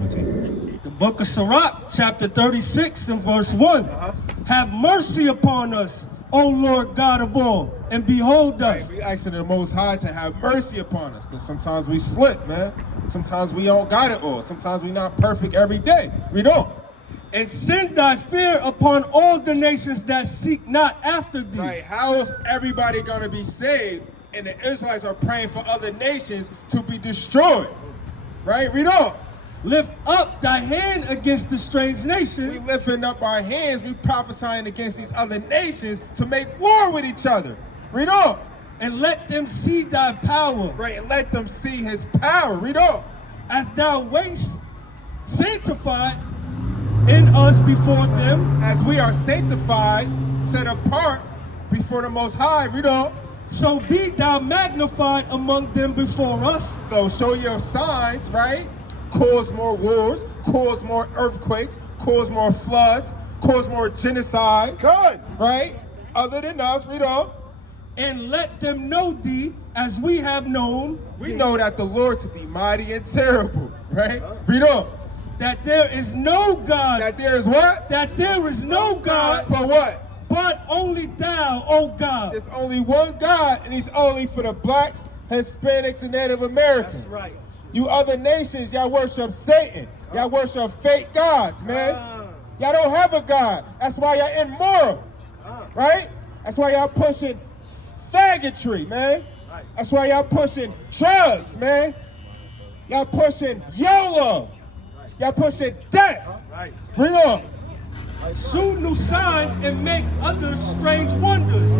The book of Sirach, chapter 36 and verse 1. Have mercy upon us, O Lord God of all, and behold us. We asking the Most High to have mercy upon us, because sometimes we slip, man. Sometimes we don't got it all. Sometimes we not perfect every day. We don't. And send thy fear upon all the nations that seek not after thee. Right, how is everybody going to be saved and the Israelites are praying for other nations to be destroyed? Right, read on. Lift up thy hand against the strange nations. We lifting up our hands, we prophesying against these other nations to make war with each other. Read on. And let them see thy power. Right, and let them see his power. Read on. As thou wast sanctified in us before them. As we are sanctified, set apart before the Most High. Read on. So be thou magnified among them before us. So show your signs, right? Cause more wars, cause more earthquakes, cause more floods, cause more genocide. Good. Right? Other than us, read on. And let them know thee as we have known. We know that the Lord to be mighty and terrible. Right? Read on. That there is no God. That there is what? That there is no God. But what? But only thou, O God. There's only one God, and he's only for the blacks, Hispanics, and Native Americans. That's right. You other nations, y'all worship Satan. Y'all worship fake gods, man. Y'all don't have a God. That's why y'all immoral. Right? That's why y'all pushing faggotry, man. That's why y'all pushing drugs, man. Y'all pushing YOLO. Y'all pushing death. Bring on. Shew new signs and make others strange wonders.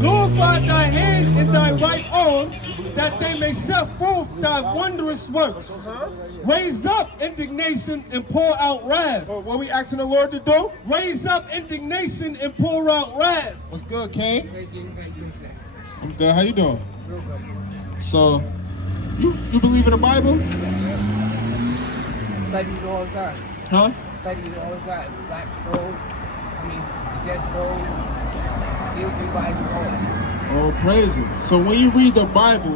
Glorify thy hand and thy right arm, that they may set forth thy wondrous works. Raise up indignation and pour out wrath. What we asking the Lord to do? Raise up indignation and pour out wrath. What's good, King? I'm good. How you doing? So, you believe in the Bible? Study it all the time. Huh? Study it all the time. Black gold, the death gold, the Bible. Oh, praise it. So when you read the Bible,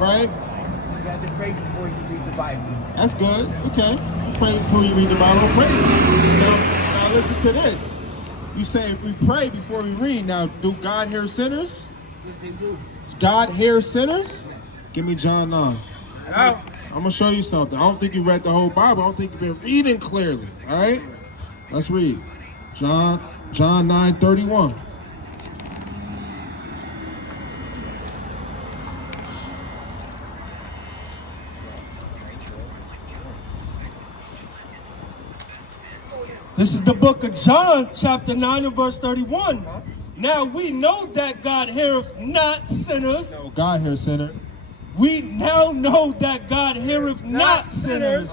right? You have to pray before you read the Bible. That's good. Okay. Pray before you read the Bible. Praise it. Now listen to this. You say we pray before we read. Now, do God hear sinners? Yes, they do. God hear sinners? Give me John 9. No. I'm going to show you something. I don't think you read the whole Bible. I don't think you've been reading clearly. All right? Let's read. John 9:31. This is the book of John, chapter 9 and verse 31. Now we know that God heareth not sinners. No, God hears sinners. We now know that God heareth not sinners.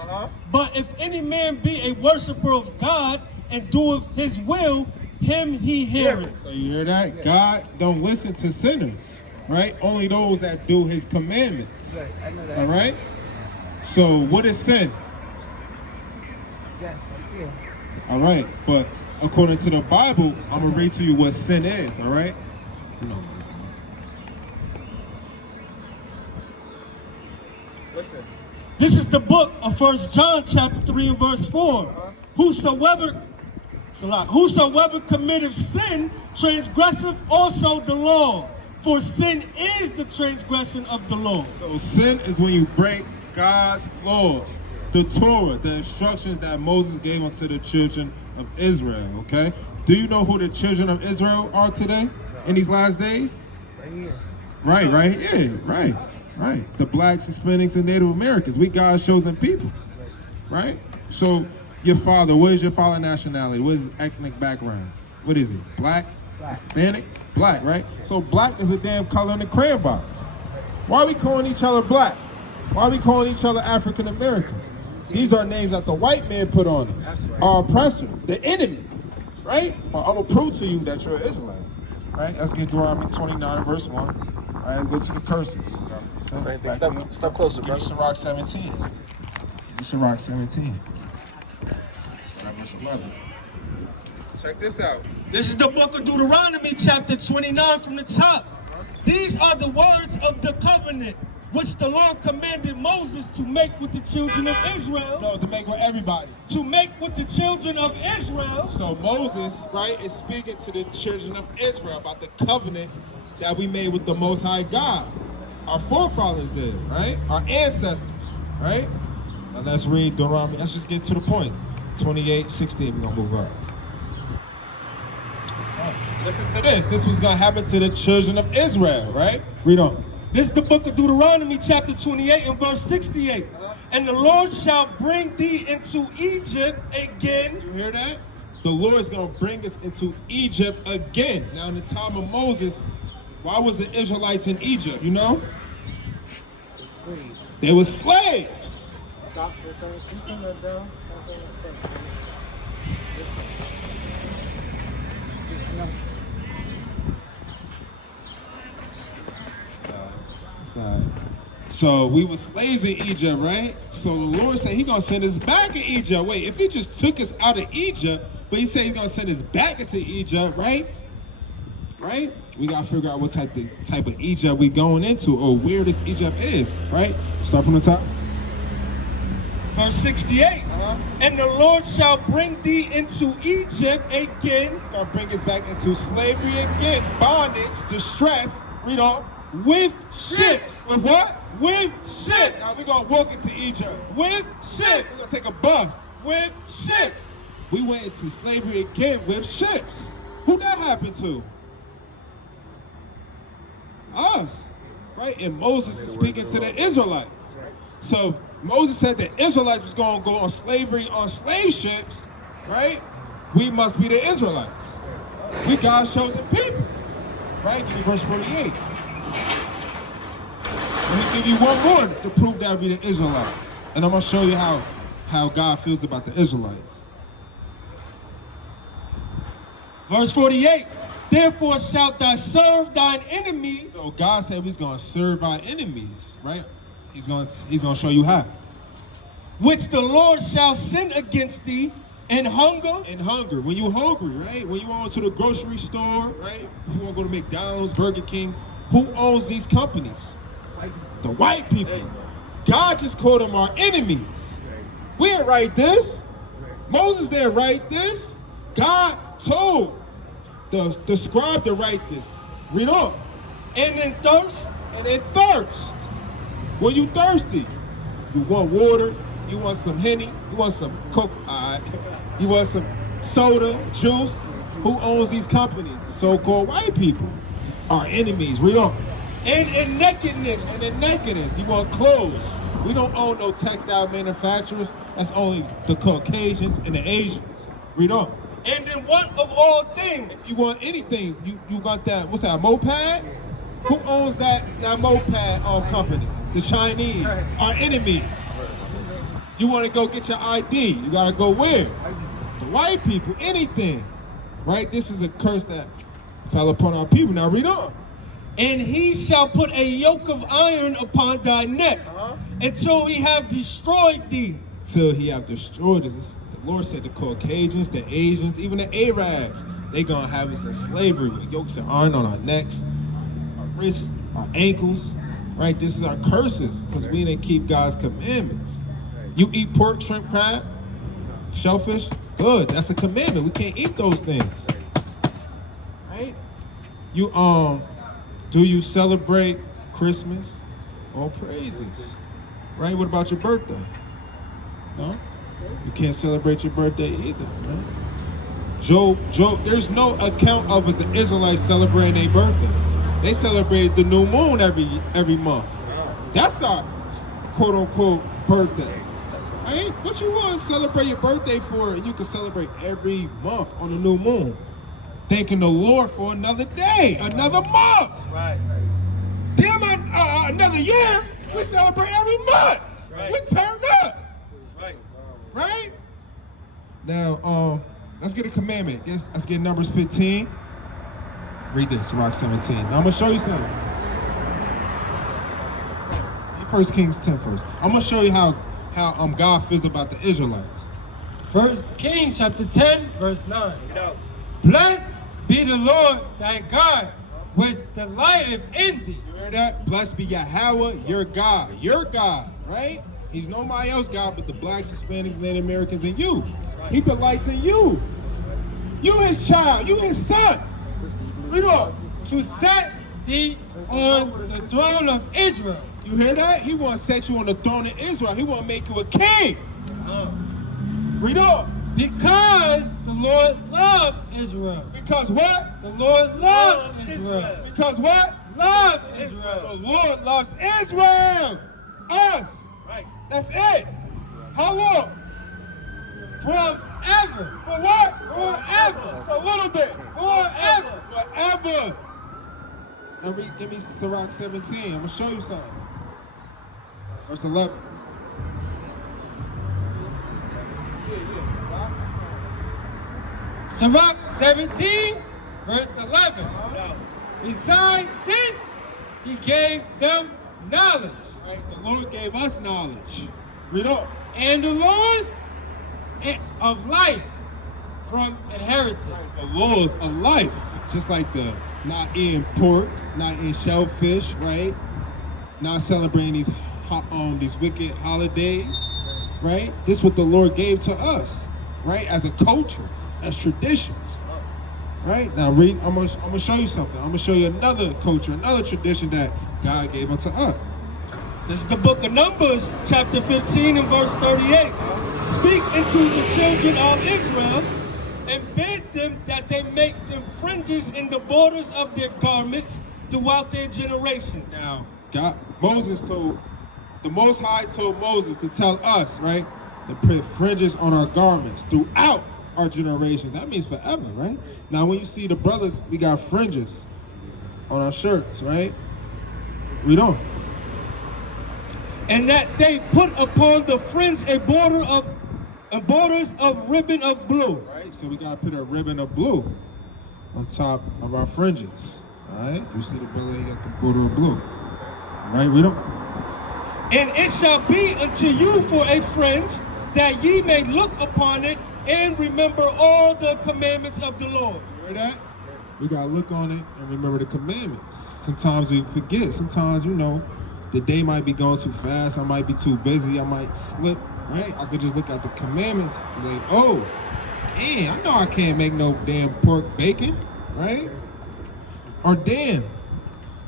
But if any man be a worshiper of God and doeth his will, him he heareth. So you hear that? God don't listen to sinners, right? Only those that do his commandments. Right, I know that. All right? So what is sin? Yes, yes. All right, but according to the Bible, I'm going to read to you what sin is, all right? No. Listen. This is the book of 1 John chapter 3 and verse 4. Whosoever committeth sin transgresseth also the law, for sin is the transgression of the law. So sin is when you break God's laws, the Torah, the instructions that Moses gave unto the children of Israel, okay? Do you know who the children of Israel are today in these last days? Right here. Right here, right. The blacks, Hispanics, and Native Americans. We God's chosen people, right? So your father, what is your father's nationality? What is his ethnic background? What is he? Black? Hispanic? Black, right? So black is a damn color in the crayon box. Why are we calling each other black? Why are we calling each other African American? These are names that the white man put on us. Our oppressor, the enemy, right? Well, I'm going to prove to you that you're an Israelite, right? Let's get Deuteronomy 29 verse 1. All right, let's go to the curses. Step closer, Give bro. me Sirach 17. Give me Sirach 17. Start at verse 11. Check this out. This is the book of Deuteronomy chapter 29 from the top. These are the words of the covenant which the Lord commanded Moses to make with the children of Israel. No, to make with everybody. To make with the children of Israel. So Moses, right, is speaking to the children of Israel about the covenant that we made with the Most High God. Our forefathers did, right? Our ancestors, right? Now let's read Deuteronomy. Let's just get to the point. 28:16, we're gonna move up. Listen to this. This was gonna happen to the children of Israel, right? Read on. This is the book of Deuteronomy, chapter 28 and verse 68. And the Lord shall bring thee into Egypt again. You hear that? The Lord is going to bring us into Egypt again. Now, in the time of Moses, why was the Israelites in Egypt, you know? They were slaves. So we were slaves in Egypt, right? So the Lord said He's gonna send us back in Egypt. Wait, if He just took us out of Egypt, but He said He's gonna send us back into Egypt, right? Right? We gotta figure out what type of Egypt we going into, or where this Egypt is, right? Start from the top. Verse 68. And the Lord shall bring thee into Egypt again. He's gonna bring us back into slavery again, bondage, distress. Read on. With ships. With what? With ships. Now we're gonna walk into Egypt. With ships. We're gonna take a bus. With ships. We went into slavery again with ships. Who that happened to? Us. Right? And Moses is speaking to the Israelites. So Moses said the Israelites was gonna go on slavery on slave ships, right? We must be the Israelites. We God's chosen people. Right? Give me verse 48. Let me give you one more to prove that we the Israelites. And I'm going to show you how God feels about the Israelites. Verse 48. Therefore shalt thou serve thine enemies. So God said He's going to serve our enemies, right? He's going to show you how. Which the Lord shall send against thee in hunger. In hunger. When you hungry, right? When you go to the grocery store, right? If you want to go to McDonald's, Burger King, who owns these companies? The white people. God just called them our enemies. We didn't write this. Moses didn't write this. God told the scribe to write this. Read on. And in thirst. And in thirst. When you thirsty, you want water, you want some Henny, you want some Coke, you want some soda, juice. Who owns these companies? The so-called white people. Our enemies. Read on. And in nakedness. And in nakedness. You want clothes. We don't own no textile manufacturers. That's only the Caucasians and the Asians. Read on. And in want of all things. If you want anything, you got that, what's that, moped? Who owns that moped company? The Chinese. Our enemies. You want to go get your ID. You got to go where? The white people. Anything. Right? This is a curse that fell upon our people. Now read on. And he shall put a yoke of iron upon thy neck until he have destroyed thee. Till he have destroyed us. The Lord said the Caucasians, the Asians, even the Arabs, they gonna have us in slavery with yokes of iron on our necks, our wrists, our ankles. Right? This is our curses because we didn't keep God's commandments. You eat pork, shrimp, crab, shellfish, good. That's a commandment. We can't eat those things. Right? Do you celebrate Christmas? All praises. Right? What about your birthday? No? You can't celebrate your birthday either, right? Job, there's no account of us, the Israelites celebrating their birthday. They celebrated the new moon every month. That's our quote unquote birthday. Right? What you want to celebrate your birthday for? You can celebrate every month on the new moon. Thanking the Lord for another day, another month. Right. Damn, another year, we celebrate every month. Right. We turn up. Right. Right? Now, let's get a commandment. Let's get Numbers 15. Read this, Rock 17. Now, I'm going to show you something. 1 Kings 10 first. I'm going to show you how God feels about the Israelites. 1 Kings chapter 10, verse 9. Blessed be the Lord thy God, which delighteth in thee. Hear that? Blessed be Yahweh, your God. Your God, right? He's nobody else God but the blacks, Hispanics, Native Americans, and you. He delights in you. You his child. You his son. Read on. To set thee on the throne of Israel. You hear that? He want to set you on the throne of Israel. He want to make you a king. Read on. Because the Lord loved Israel. Because what? The Lord loved Israel. Because what? Loved Israel. The Lord loves Israel. Us. Right. That's it. How long? Forever. For what? Forever. Just a little bit. Forever. Forever. Now read, give me Sirach 17. I'm going to show you something. Verse 11. Sirach 17, verse 11. Besides this, he gave them knowledge. Right, the Lord gave us knowledge. Read on. And the laws of life from inheritance. The laws of life, just like the not eating pork, not eating shellfish, right? Not celebrating these wicked holidays, right? This is what the Lord gave to us, right? As a culture, as traditions, right? Now read. I'm gonna show you something. I'm gonna show you another culture, another tradition that God gave unto us. This is the book of Numbers, chapter 15 and verse 38. Speak into the children of Israel and bid them that they make them fringes in the borders of their garments throughout their generation. Now, the Most High told Moses to tell us, right, to put fringes on our garments throughout our generations. That means forever, right? Now, when you see the brothers, we got fringes on our shirts, right? Read on. And that they put upon the fringe a borders of ribbon of blue. Right, so we gotta put a ribbon of blue on top of our fringes. All right, you see the brother, he got the border of blue. All right, read on. And it shall be unto you for a fringe, that ye may look upon it and remember all the commandments of the Lord. You hear that? We gotta look on it and remember the commandments. Sometimes we forget. Sometimes, the day might be going too fast. I might be too busy. I might slip, right? I could just look at the commandments and be like, oh, damn, I know I can't make no damn pork bacon, right? Or damn,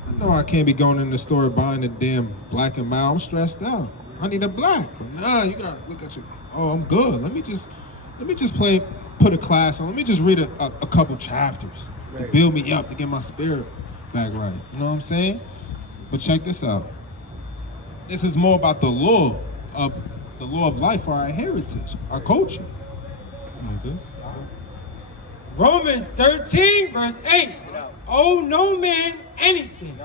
I know I can't be going in the store buying a damn Black and Mild. I'm stressed out. I need a black. But nah, you gotta look at your, oh, I'm good. Let me just put a class on. Let me just read a couple chapters to build me up, to get my spirit back right. You know what I'm saying? But check this out. This is more about the law of life for our heritage, our culture. Romans 13, verse 8. Owe no man anything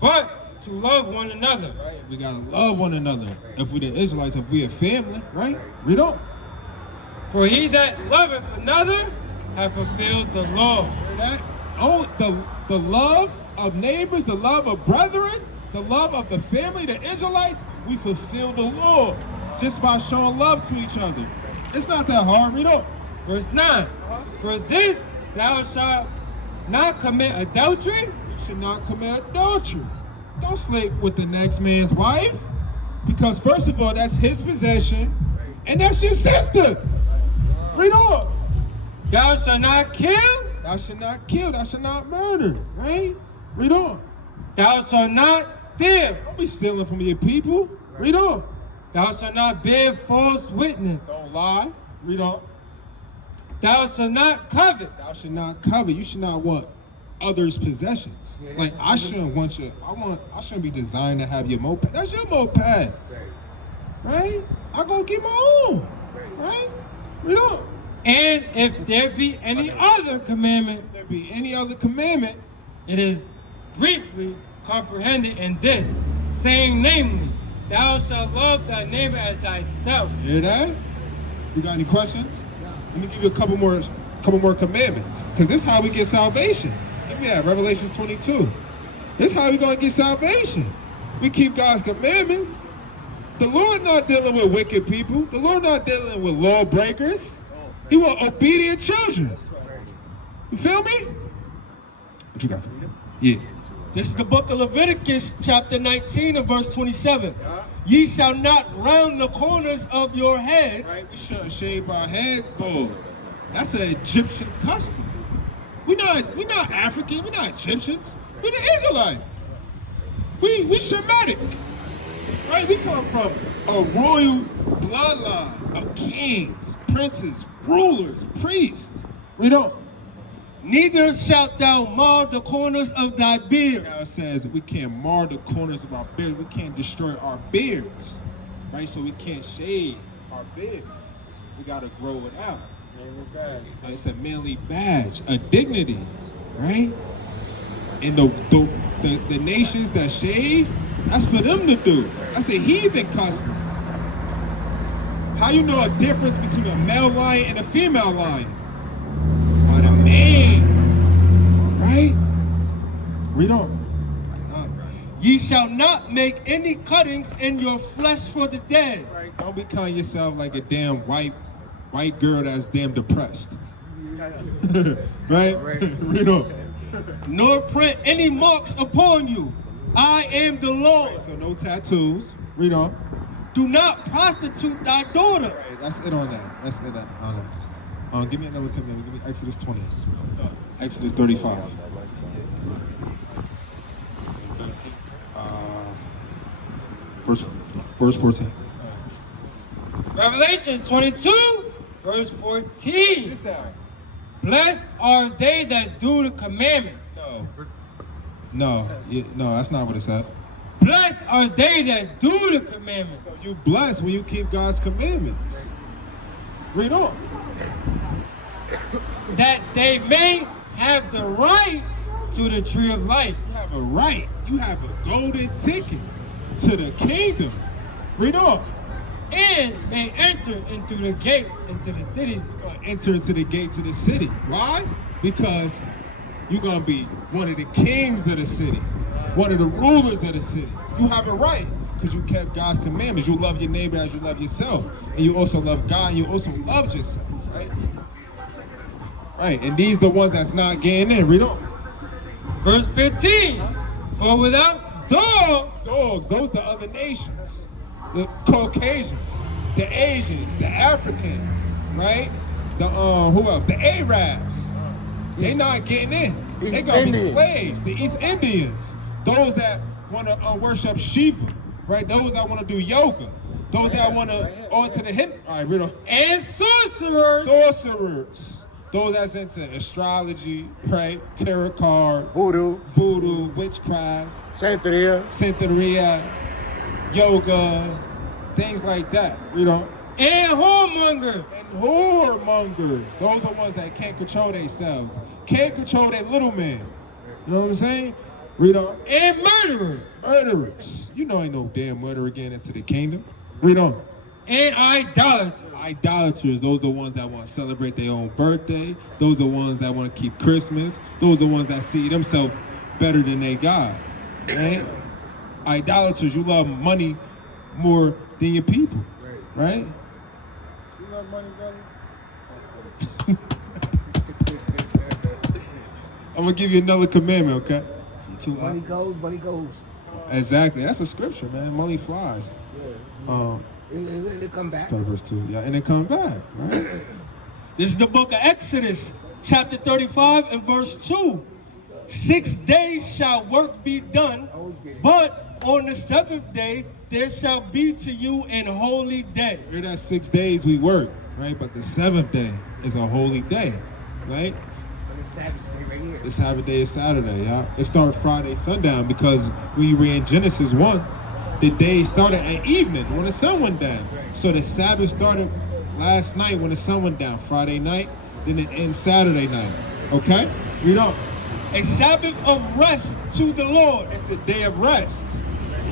but to love one another. Right? We gotta love one another. If we the Israelites, if we a family, right? Read on. For he that loveth another hath fulfilled the law. Hear that? Oh, the love of neighbors, the love of brethren, the love of the family, the Israelites, we fulfill the law just by showing love to each other. It's not that hard. Read on. Verse 9. For this thou shalt not commit adultery. You should not commit adultery. Don't sleep with the next man's wife, because first of all, that's his possession, and that's your sister. Read on. Thou shalt not kill. Thou shalt not kill. Thou shalt not murder. Right? Read on. Thou shalt not steal. Don't be stealing from your people. Read on. Thou shalt not bear false witness. Don't lie. Read on. Thou shalt not covet. Thou should not covet. You should not want others' possessions. Like I shouldn't want your. I shouldn't be designed to have your moped. That's your moped, right? I go get my own, right? Read on. And if there be any other commandment, If there be any other commandment, it is briefly comprehended in this, saying namely, thou shalt love thy neighbor as thyself. You hear that? You got any questions? Let me give you a couple more commandments, because this is how we get salvation. Give me that, Revelation 22. This is how we gonna get salvation. We keep God's commandments. The Lord not dealing with wicked people. The Lord not dealing with lawbreakers. He want obedient children. You feel me? What you got for me? Yeah. This is the book of Leviticus, chapter 19 and verse 27. Ye shall not round the corners of your heads. Right? We shouldn't shave our heads bald. That's an Egyptian custom. We're not African. We're not Egyptians. We're the Israelites. We Shemitic. Right? We come from a royal bloodline of kings, princes, rulers, priests. We don't. Neither shalt thou mar the corners of thy beard. Now it says we can't mar the corners of our beards. We can't destroy our beards. Right? So we can't shave our beard. We got to grow it out. It's a manly badge, a dignity, right? And the nations that shave, that's for them to do. That's a heathen custom. How you know a difference between a male lion and a female lion? By the mane, right? Read on. Ye shall not make any cuttings in your flesh for the dead. Right? Don't be calling yourself like a damn white girl that's damn depressed. Right? Read on. Nor print any marks upon you. I am the Lord. So no tattoos. Read on. Do not prostitute thy daughter. Right, that's it on that. That's it on that. Give me another commandment. Give me Exodus 20. Exodus 35. Verse 14. Revelation 22, verse 14. Blessed are they that do the commandment. No, that's not what it says. Blessed are they that do the commandment. So you blessed when you keep God's commandments. Read on. That they may have the right to the tree of life. You have a right. You have a golden ticket to the kingdom. Read on. And may enter into the gates, into the cities. You're going to enter into the gates of the city. Why? Because you're going to be one of the kings of the city, one of the rulers of the city. You have a right because you kept God's commandments. You love your neighbor as you love yourself. And you also love God and you also loved yourself, right? Right, and these the ones that's not getting in. Read on. Verse 15. For without dogs, those the other nations. The Caucasians, the Asians, the Africans, right? The who else? The Arabs. They not getting in. They gonna be slaves. The East Indians, those that want to worship Shiva, right? Those that want to do yoga, those that want to onto the hip. All right, read on. and sorcerers. Sorcerers, those that's into astrology, right? Tarot cards, voodoo, witchcraft, Santeria, yoga, things like that. Read on. And whoremongers. And whoremongers. Those are ones that can't control themselves. Can't control their little man. You know what I'm saying? Read on. And murderers. Murderers. You know ain't no damn murderer getting into the kingdom. Read on. And idolaters. Idolaters. Those are the ones that want to celebrate their own birthday. Those are the ones that want to keep Christmas. Those are the ones that see themselves better than their God. Right? Idolaters. You love money more than your people. Right? You love money, brother? I'm going to give you another commandment, okay? Money goes, money goes. Exactly. That's a scripture, man. Money flies. It come back. Start verse 2. Yeah, and it come back, right? This is the book of Exodus, chapter 35 and verse 2. 6 days shall work be done, but on the seventh day there shall be to you an holy day. Here that 6 days we work, right? But the seventh day is a holy day, right? The Sabbath day is Saturday, yeah. It started Friday sundown because when you read Genesis 1, the day started at evening when the sun went down. So the Sabbath started last night when the sun went down, Friday night, then it ends Saturday night. Okay? Read on. A Sabbath of rest to the Lord. It's a day of rest,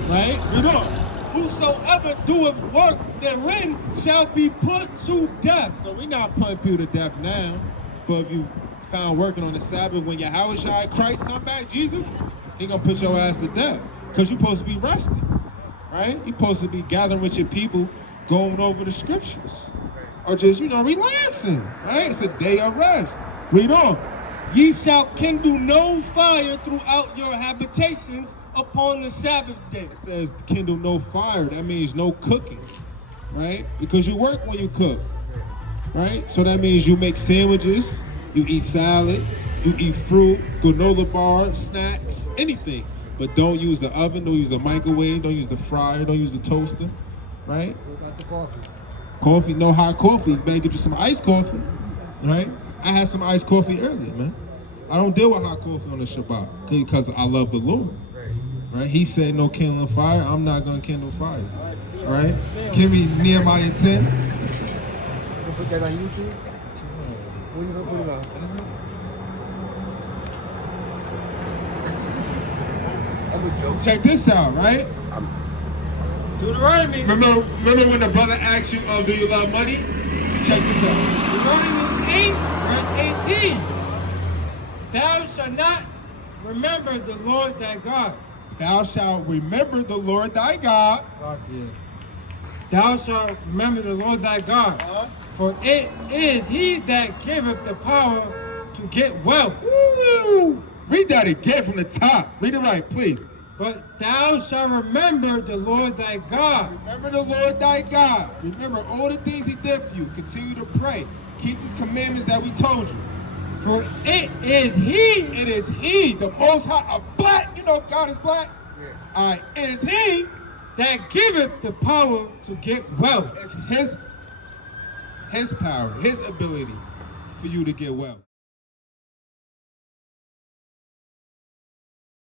right? Read on. Whosoever doeth work therein shall be put to death. So we're not putting people to death now, but if you found working on the Sabbath when Yahweh Christ come back, Jesus, he gonna put your ass to death because you're supposed to be resting, right? You're supposed to be gathering with your people, going over the scriptures, or just relaxing, right? It's a day of rest. Read on. Ye shall kindle no fire throughout your habitations upon the Sabbath day. It says kindle no fire. That means no cooking, right? Because you work when you cook, right? So that means you make sandwiches, you eat salads, you eat fruit, granola bars, snacks, anything. But don't use the oven, don't use the microwave, don't use the fryer, don't use the toaster, right? What about the coffee? Coffee, no hot coffee. You better get you some iced coffee, right? I had some iced coffee earlier, man. I don't deal with hot coffee on the Shabbat because I love the Lord, right? He said no kindling fire. I'm not going to kindle fire, right? Give me Nehemiah 10. You gonna put that on YouTube? Where you gonna put it on? I'm a joke. Check this out, right? Deuteronomy. Remember when the brother asked you, oh, do you love money? Check this out. Deuteronomy 8, verse 18. Thou shalt not remember the Lord thy God. Thou shalt remember the Lord thy God. Thou shalt remember the Lord thy God. For it is he that giveth the power to get wealth. Woo! Read that again from the top. Read it right, please. But thou shalt remember the Lord thy God. Remember the Lord thy God. Remember all the things he did for you. Continue to pray. Keep these commandments that we told you. For it is he. It is he, the most high, a black, you know God is black? Yeah. All right, it is he. That giveth the power to get wealth. It's his power, his ability for you to get wealth.